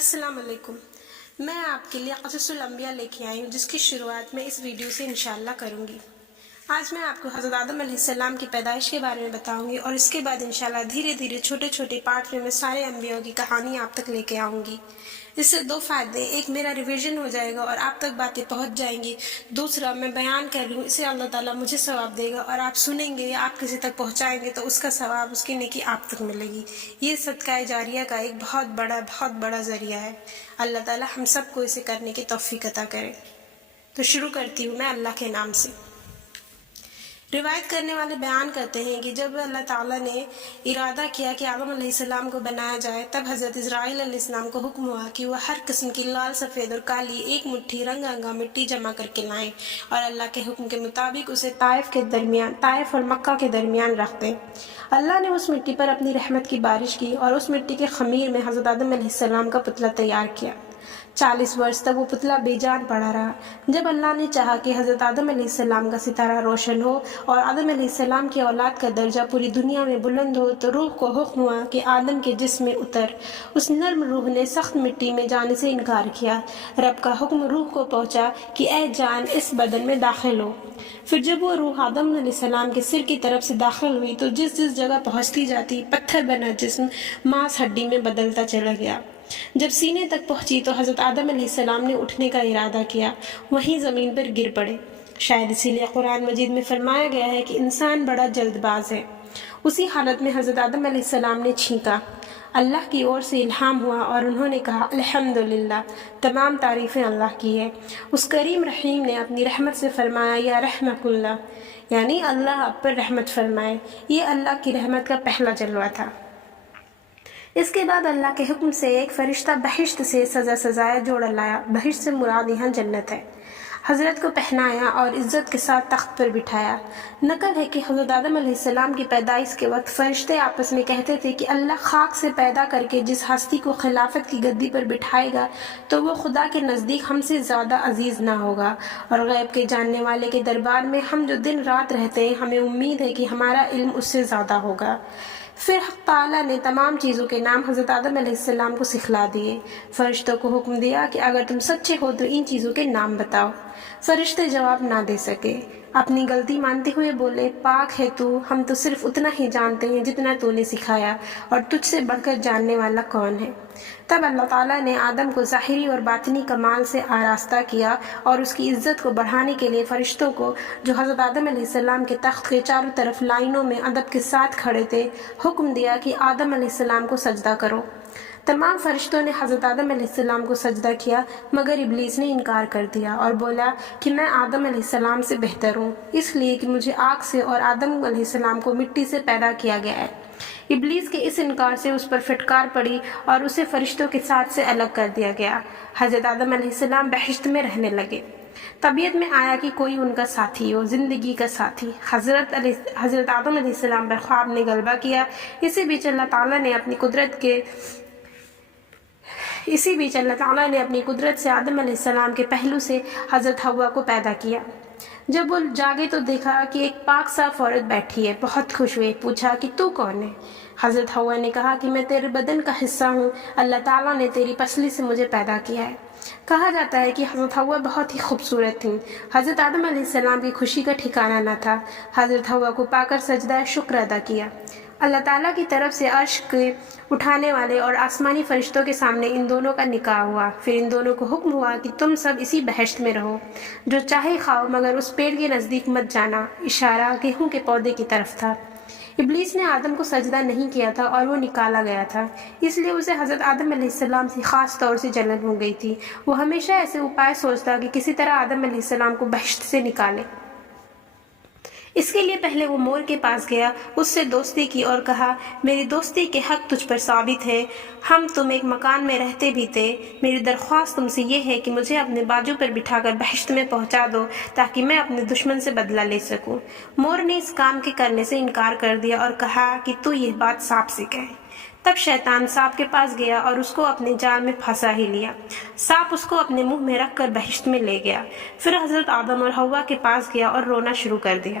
السلام علیکم۔ میں آپ کے لیے قصص الانبیاء لے کے آئی ہوں، جس کی شروعات میں اس ویڈیو سے انشاءاللہ کروں گی۔ آج میں آپ کو حضرت آدم علیہ السلام کی پیدائش کے بارے میں بتاؤں گی، اور اس کے بعد انشاءاللہ دھیرے دھیرے چھوٹے چھوٹے پارٹ میں سارے انبیاء کی کہانی آپ تک لے کے آؤں گی۔ اس سے دو فائدے، ایک میرا ریویژن ہو جائے گا اور آپ تک باتیں پہنچ جائیں گی، دوسرا میں بیان کر رہی ہوں اسے اللہ تعالیٰ مجھے ثواب دے گا، اور آپ سنیں گے یا آپ کسی تک پہنچائیں گے تو اس کا ثواب، اس کی نیکی آپ تک ملے گی۔ یہ صدقہ جاریہ کا ایک بہت بڑا ذریعہ ہے۔ اللہ تعالیٰ ہم سب کو اسے کرنے کی توفیق عطا کرے۔ تو شروع کرتی ہوں میں اللہ کے نام سے۔ روایت کرنے والے بیان کرتے ہیں کہ جب اللہ تعالیٰ نے ارادہ کیا کہ آدم علیہ السلام کو بنایا جائے، تب حضرت اسرائیل علیہ السلام کو حکم ہوا کہ وہ ہر قسم کی لال، سفید اور کالی ایک مٹھی رنگ رنگا مٹی جمع کر کے لائیں، اور اللہ کے حکم کے مطابق اسے طائف اور مکہ کے درمیان رکھ دیں۔ اللہ نے اس مٹی پر اپنی رحمت کی بارش کی، اور اس مٹی کے خمیر میں حضرت آدم علیہ السلام کا پتلا تیار کیا۔ 40 برس تک وہ پتلا بے جان پڑا رہا۔ جب اللہ نے چاہا کہ حضرت آدم علیہ السلام کا ستارہ روشن ہو اور آدم علیہ السلام کی اولاد کا درجہ پوری دنیا میں بلند ہو، تو روح کو حکم ہوا کہ آدم کے جسم میں اتر۔ اس نرم روح نے سخت مٹی میں جانے سے انکار کیا۔ رب کا حکم روح کو پہنچا کہ اے جان، اس بدن میں داخل ہو۔ پھر جب وہ روح آدم علیہ السلام کے سر کی طرف سے داخل ہوئی تو جس جگہ پہنچتی جاتی پتھر بنا جسم ماس ہڈی میں بدلتا چلا گیا۔ جب سینے تک پہنچی تو حضرت آدم علیہ السلام نے اٹھنے کا ارادہ کیا، وہیں زمین پر گر پڑے۔ شاید اسی لیے قرآن مجید میں فرمایا گیا ہے کہ انسان بڑا جلد باز ہے۔ اسی حالت میں حضرت آدم علیہ السلام نے چھینکا، اللہ کی اور سے الہام ہوا اور انہوں نے کہا الحمدللہ، تمام تعریفیں اللہ کی ہے۔ اس کریم رحیم نے اپنی رحمت سے فرمایا یا رحمت اللہ، یعنی اللہ آپ پر رحمت فرمائے۔ یہ اللہ کی رحمت کا پہلا جلوہ تھا۔ اس کے بعد اللہ کے حکم سے ایک فرشتہ بہشت سے سزایا جوڑا لایا۔ بہشت سے مراد یہاں جنت ہے۔ حضرت کو پہنایا اور عزت کے ساتھ تخت پر بٹھایا۔ نقل ہے کہ حضرت آدم علیہ السلام کی پیدائش کے وقت فرشتے آپس میں کہتے تھے کہ اللہ خاک سے پیدا کر کے جس ہستی کو خلافت کی گدی پر بٹھائے گا تو وہ خدا کے نزدیک ہم سے زیادہ عزیز نہ ہوگا، اور غیب کے جاننے والے کے دربار میں ہم جو دن رات رہتے ہیں، ہمیں امید ہے کہ ہمارا علم اس سے زیادہ ہوگا۔ پھر حق تعالیٰ نے تمام چیزوں کے نام حضرت آدم علیہ السلام کو سکھلا دیے۔ فرشتوں کو حکم دیا کہ اگر تم سچے ہو تو ان چیزوں کے نام بتاؤ۔ فرشتے جواب نہ دے سکے۔ اپنی غلطی مانتے ہوئے بولے، پاک ہے تو، ہم تو صرف اتنا ہی جانتے ہیں جتنا تو نے سکھایا، اور تجھ سے بڑھ کر جاننے والا کون ہے؟ تب اللہ تعالیٰ نے آدم کو ظاہری اور باطنی کمال سے آراستہ کیا، اور اس کی عزت کو بڑھانے کے لیے فرشتوں کو، جو حضرت آدم علیہ السلام کے تخت کے چاروں طرف لائنوں میں ادب کے ساتھ کھڑے تھے، حکم دیا کہ آدم علیہ السلام کو سجدہ کرو۔ تمام فرشتوں نے حضرت آدم علیہ السلام کو سجدہ کیا، مگر ابلیس نے انکار کر دیا اور بولا کہ میں آدم علیہ السلام سے بہتر ہوں، اس لیے کہ مجھے آگ سے اور آدم علیہ السلام کو مٹی سے پیدا کیا گیا ہے۔ ابلیس کے اس انکار سے اس پر پھٹکار پڑی اور اسے فرشتوں کے ساتھ سے الگ کر دیا گیا۔ حضرت آدم علیہ السلام بہشت میں رہنے لگے۔ طبیعت میں آیا کہ کوئی ان کا ساتھی ہو، زندگی کا ساتھی۔ حضرت آدم علیہ السلام پر خواب نے غلبہ کیا۔ اسی بیچ اللہ تعالیٰ نے اپنی قدرت سے آدم علیہ السلام کے پہلو سے حضرت حوا کو پیدا کیا۔ جب وہ جاگے تو دیکھا کہ ایک پاک صاف عورت بیٹھی ہے، بہت خوش ہوئے، پوچھا کہ تو کون ہے؟ حضرت حوا نے کہا کہ میں تیرے بدن کا حصہ ہوں، اللہ تعالیٰ نے تیری پسلی سے مجھے پیدا کیا ہے۔ کہا جاتا ہے کہ حضرت حوا بہت ہی خوبصورت تھیں۔ حضرت آدم علیہ السلام کی خوشی کا ٹھکانہ نہ تھا۔ حضرت حوا کو پا کر سجدہ شکر ادا کیا۔ اللہ تعالیٰ کی طرف سے عرش کے اٹھانے والے اور آسمانی فرشتوں کے سامنے ان دونوں کا نکاح ہوا۔ پھر ان دونوں کو حکم ہوا کہ تم سب اسی بہشت میں رہو، جو چاہے کھاؤ، مگر اس پیڑ کے نزدیک مت جانا۔ اشارہ گیہوں کے پودے کی طرف تھا۔ ابلیس نے آدم کو سجدہ نہیں کیا تھا اور وہ نکالا گیا تھا، اس لیے اسے حضرت آدم علیہ السلام سے خاص طور سے جلن ہو گئی تھی۔ وہ ہمیشہ ایسے اپائے سوچتا کہ کسی طرح آدم علیہ السلام کو بہشت سے نکالے۔ اس کے لیے پہلے وہ مور کے پاس گیا، اس سے دوستی کی اور کہا، میری دوستی کے حق تجھ پر ثابت ہے، ہم تم ایک مکان میں رہتے بھی تھے۔ میری درخواست تم سے یہ ہے کہ مجھے اپنے بازو پر بٹھا کر بہشت میں پہنچا دو تاکہ میں اپنے دشمن سے بدلہ لے سکوں۔ مور نے اس کام کے کرنے سے انکار کر دیا اور کہا کہ تو یہ بات سانپ سے کہے۔ تب شیطان سانپ کے پاس گیا اور اس کو اپنے جال میں پھنسا ہی لیا۔ سانپ اس کو اپنے منہ میں رکھ کر بہشت میں لے گیا۔ پھر حضرت آدم اور حوا کے پاس گیا اور رونا شروع کر دیا۔